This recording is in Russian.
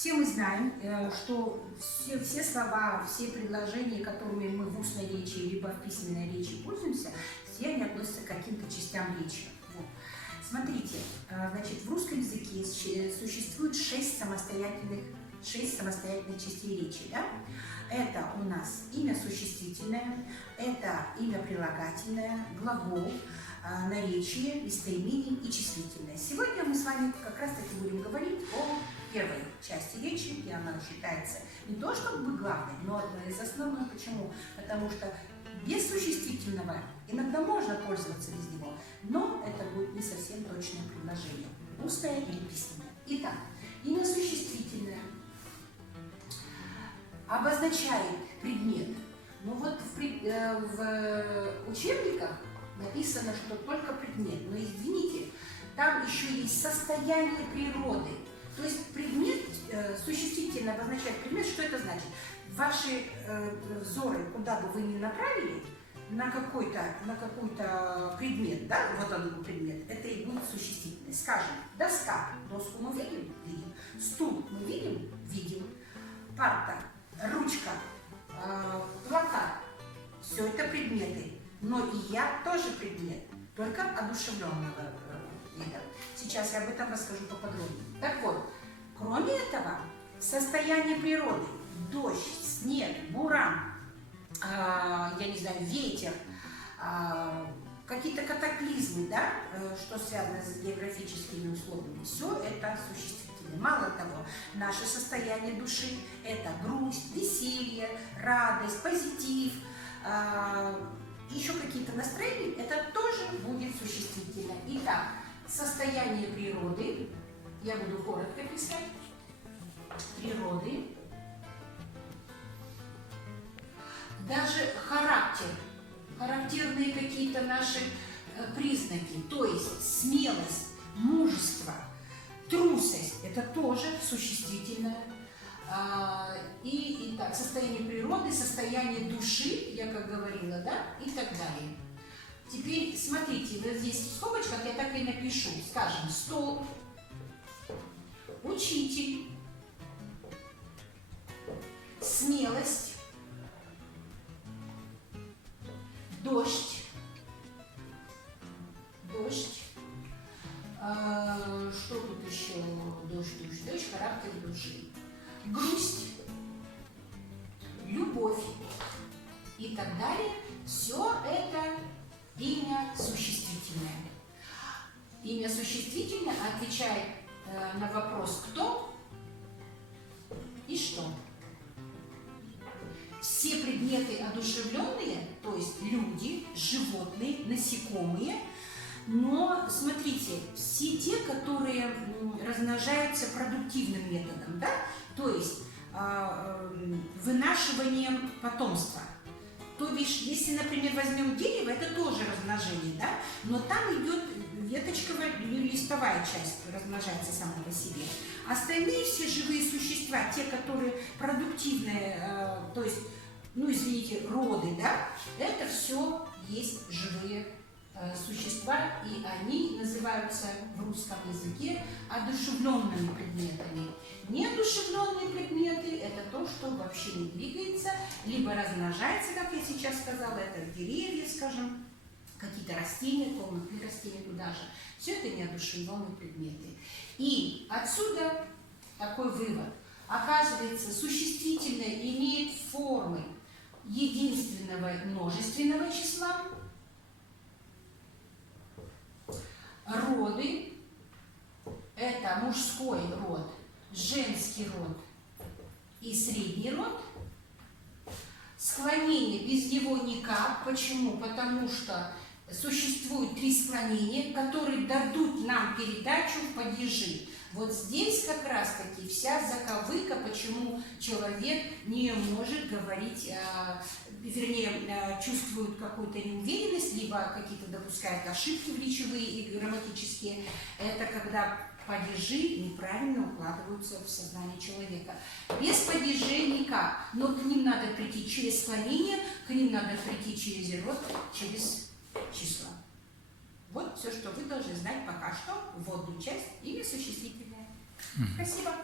Все мы знаем, что все слова, все предложения, которыми мы в устной речи либо в письменной речи пользуемся, все они относятся к каким-то частям речи. Вот. Смотрите, значит, в русском языке существует 6 самостоятельных частей речи. Да? Это у нас имя существительное, это имя прилагательное, глагол, наречие, местоимение и числительное. Сегодня мы с вами как раз таки будем говорить о первой части речи, и она считается не то чтобы главной, но одной из основных. Почему? Потому что без существительного иногда можно пользоваться без него, но это будет не совсем точное предложение, устное или письменное. Итак, имя существительное обозначает предмет. Ну вот в учебниках написано, что только предмет. Но извините, там еще есть состояние природы. То есть предмет, существительно обозначает предмет. Что это значит? Ваши взоры, куда бы вы ни направили, на какой-то предмет, да, вот он был предмет, это и будет существительное. Скажем, доска, доску мы видим? Видим. Стул мы видим? Видим. Парта, ручка, плакат, все это предметы. Но и я тоже предмет, только одушевленного вида. Сейчас я об этом расскажу поподробнее. Так вот, кроме этого, состояние природы, дождь, снег, буран, я не знаю, ветер, какие-то катаклизмы, да, что связано с географическими условиями, все это существительное. Мало того, наше состояние души – это грусть, веселье, радость, позитив, еще какие-то настроения, это тоже будет существительно. Итак, состояние природы, я буду коротко писать, природы, даже характер, характерные какие-то наши признаки, то есть смелость, мужество, трусость, это тоже существительное. И так, состояние природы, состояние души, я как говорила, да, и так далее. Теперь смотрите, вот здесь в скобочках я так и напишу, скажем, стол, учитель, смелость, дождь, что тут еще, дождь, характер души, грусть, любовь и так далее. Все это имя существительное. Имя существительное отвечает на вопрос «кто» и «что». Все предметы одушевленные, то есть люди, животные, насекомые, но смотрите, все те, которые размножаются продуктивным методом, да, то есть вынашиванием потомства. То бишь, если, например, возьмем дерево, это тоже размножение, да, но там идет веточковая или листовая часть размножается сама по себе. Остальные все живые существа, те, которые продуктивные, то есть, ну извините, роды, да, это все есть живые существа, и они называются в русском языке одушевленными предметами. Неодушевленные предметы – это то, что вообще не двигается, либо размножается, как я сейчас сказала, это деревья, скажем, какие-то растения, комнатные растения туда же. Все это неодушевленные предметы. И отсюда такой вывод. Оказывается, существительное имеет формы единственного множественного числа, роды – это мужской род, женский род и средний род. Склонение без него никак. Почему? Потому что существует 3 склонения, которые дадут нам передачу в падежи. Вот здесь как раз-таки вся заковыка, почему человек не может говорить, вернее, чувствует какую-то неуверенность, либо какие-то допускает ошибки в речевые и грамматические. Это когда падежи неправильно укладываются в сознание человека. Без падежей никак, но к ним надо прийти через склонение, к ним надо прийти через род, через числа. Вот все, что вы должны знать пока что, вводную часть, имя существительное. Спасибо.